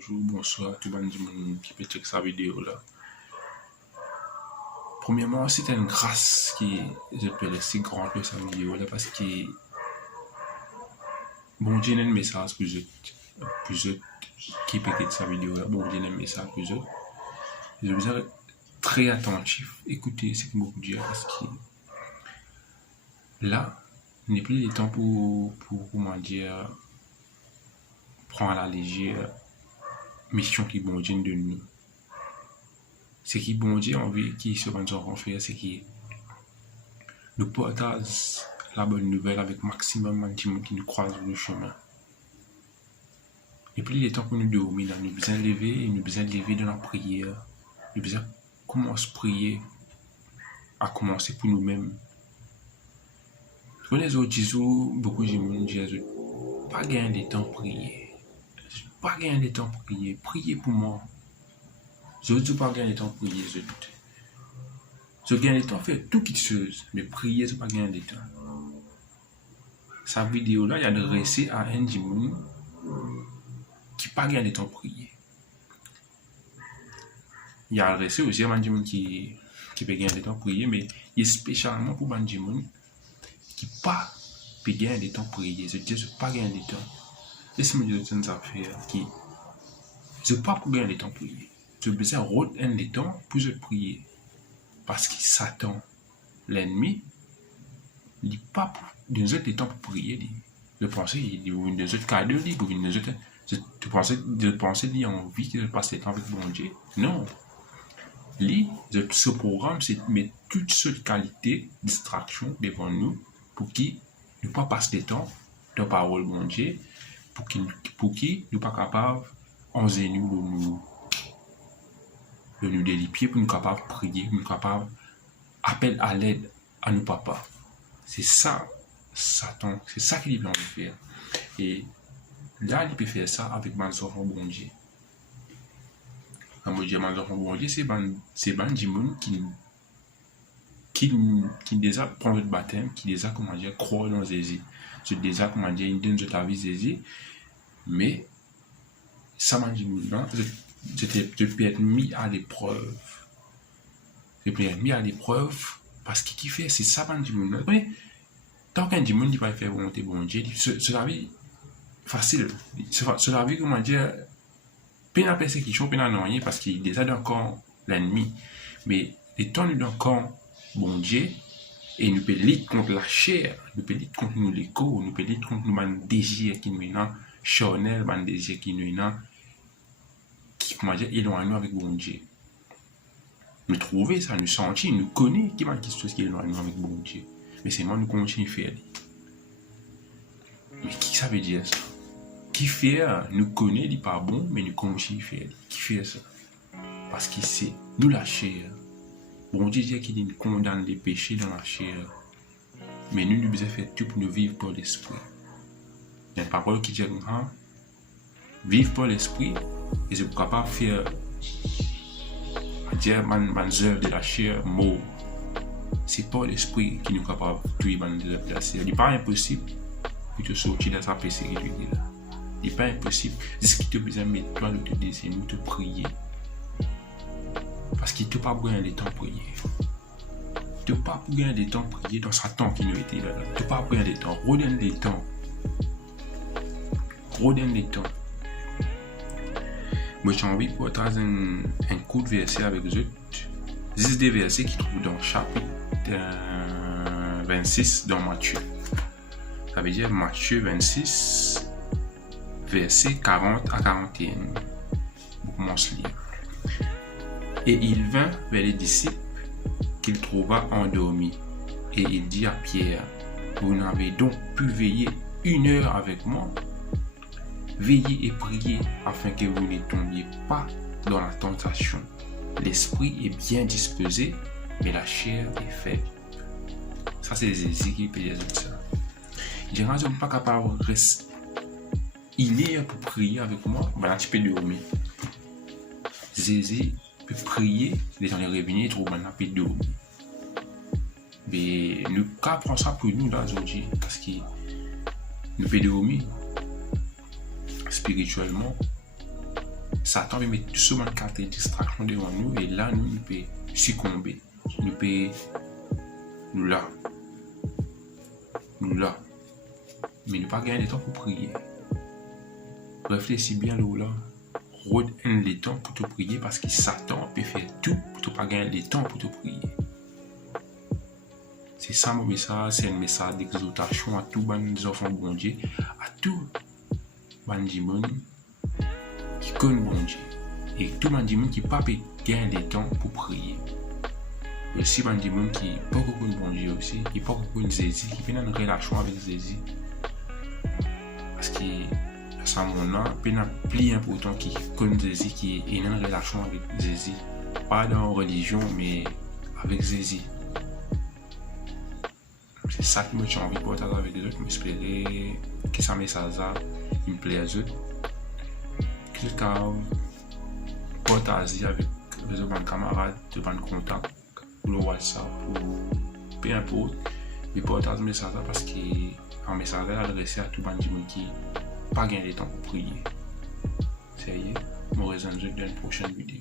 bonjour, bonsoir, tout le monde qui peut checker sa vidéo là. Premièrement, c'est une grâce qui je peux laisser grande de sa vidéo là parce que bon, j'ai un message pour eux qui peut quitter sa vidéo là. Bon, j'ai un message pour eux. Je vous être très attentif, écoutez ce que je vous dis parce que là, il n'est plus le temps pour comment dire, prendre à la légère mission qui bon Dieu de nous. Ce qui bon Dieu envie qui se rend en faire, c'est que nous partageons la bonne nouvelle avec maximum de gens qui nous croisent sur le chemin. Et puis il est temps pour nous dormir, là, nous besoin lever et nous besoin lever dans la prière. Nous besoin commencer à prier, à commencer pour nous-mêmes. Quand les autres disent, beaucoup de gens disent, pas gagner de temps pour prier. Pas gagner de temps pour prier. Priez pour moi. Je ne dis pas gagner de temps pour prier. Je gagne de temps pour faire tout qui chose, mais prier, je ne pas gagner de temps. Sa vidéo là, il y a adressé à un Jimoun qui n'a pas gagné de temps pour prier. Il y a adressé aussi à un Jimoun qui peut gagner de temps pour prier, mais il est spécialement pour un Jimoun qui n'a pas gagner de temps pour prier. Je dis, je ne pas gagner de temps. Laissez-moi dire une affaire qui. Je ne pas pour gagner de temps pour prier. Je besoin de un temps pour je prier. Parce que Satan, l'ennemi, il n'est pas pour des autres temps pour prier. Je pensais qu'il y a des autres cadeaux, je pensais qu'il y a envie de passer le temps avec mon Dieu. Non. Ce programme, c'est de mettre toutes sortes de qualités, distractions devant nous pour qui nous pas passer le temps dans la parole de mon Dieu, pour qui nous pas capables de nous délipier, pour nous capables de prier, pour nous capables d'appeler à l'aide à nos papas. C'est ça, Satan, c'est ça qu'il veut faire. Et là, il peut faire ça avec mes enfants bon Dieu. Quand je dis mes enfants bon Dieu, c'est ban Jimoun qui déjà prend le baptême, qui déjà, comment dire, croit dans Jésus. C'est déjà, comment dire, il donne de ta vie Jésus. Mais, ça m'a dit, non, je peux être mis à l'épreuve. Je peux être mis à l'épreuve parce que qui fait, c'est ça, ban Jimoun. Tant qu'un Jimoun ne va pas faire volonté bon Dieu, c'est la vie facile. C'est la vie, comment dire, peine à persécution, peine à noyer parce qu'il est déjà dans le camp l'ennemi. Mais les temps dans le camp bon Dieu, et nous peut lutter contre la chair, nous peut lutter contre nous l'écho, nous peut lutter contre nous désir qui nous est dans charnel, man désir qui nous est dans qui comment dire éloigné avec bon Dieu. Nous trouver ça, nous sentir, nous connaître qui va quelque chose qui est éloigné avec bon Dieu. Mais c'est moi nous continuons à faire. Mais qui ça veut dire ça? Qui fait nous connaît, il n'est pas bon, mais nous continuons à faire. Qui fait ça? Parce que c'est nous la chair. Bon Dieu dit qu'il nous condamne les péchés dans la chair. Mais nous devons faire tout pour nous vivre par l'esprit. Il y a une parole qui dit vivre par l'esprit et c'est capable de faire dire les œuvres de la chair mort. C'est pas l'esprit qui nous est capable de tuer les œuvres de la chair. Il n'est pas impossible pour te sortir de sa pécherité. Il n'est pas impossible. C'est ce qui te besoin de mettre toi de te désir, de te prier. Parce qu'il ne t'a pas besoin de temps pour prier. Tu n'as pas besoin de temps pour prier dans Satan qui nous était là. Tu n'as pas besoin de temps. Redonne des temps. Redonne des temps. Moi, j'ai envie de partager un court verset avec eux. C'est des versets qui trouvent dans le chapitre 26 dans Matthieu. Ça veut dire Matthieu 26, versets 40 à 41. Vous commencez à lire. Et il vint vers les disciples qu'il trouva endormis. Et il dit à Pierre, vous n'avez donc pu veiller 1 heure avec moi? Veillez et priez afin que vous ne tombiez pas dans la tentation. L'esprit est bien disposé, mais la chair est faible. Ça, c'est Jésus qui peut dire ça. Il dit, je ne suis pas capable de rester. Il est pour prier avec moi, ben là, tu peux dormir. Jésus peut prier, les gens les revenir, ils trouvent maintenant peut dormir. Mais nous prend ça pour nous là aujourd'hui, parce que nous pouvons dormir spirituellement, Satan veut mettre souvent quatre distractions devant nous et là, nous pouvons succomber. Nous pouvons nous là. Mais nous pas gagner le temps pour prier. Réfléchis bien là. Rôde le temps pour te prier parce que Satan peut faire tout pour te pas gagner le temps pour te prier. C'est ça mon message, c'est un message d'exhortation à tous les enfants de bon Dieu, à tous les gens qui connaissent bon Dieu et tous les gens qui ne peuvent pas gagner le temps pour prier. Il y a aussi des gens qui ne peuvent pas connaître bon Dieu aussi, qui ne peuvent pas connaître Jésus, qui ont une relation avec Jésus. Parce que ça c'est plus important qui connaît Jésus, qui a une relation avec Jésus. Pas dans la religion, mais avec Jésus. C'est ça que j'ai envie de partager avec les autres. J'espère que ce message me plaît à eux. Que je partage avec les autres camarades, de bons contacts, pour le WhatsApp, ou peu importe. Je partage ce message parce que un message est adressé à tout le monde qui n'a pas gagné le temps pour prier. C'est je me rejoins dans une prochaine vidéo.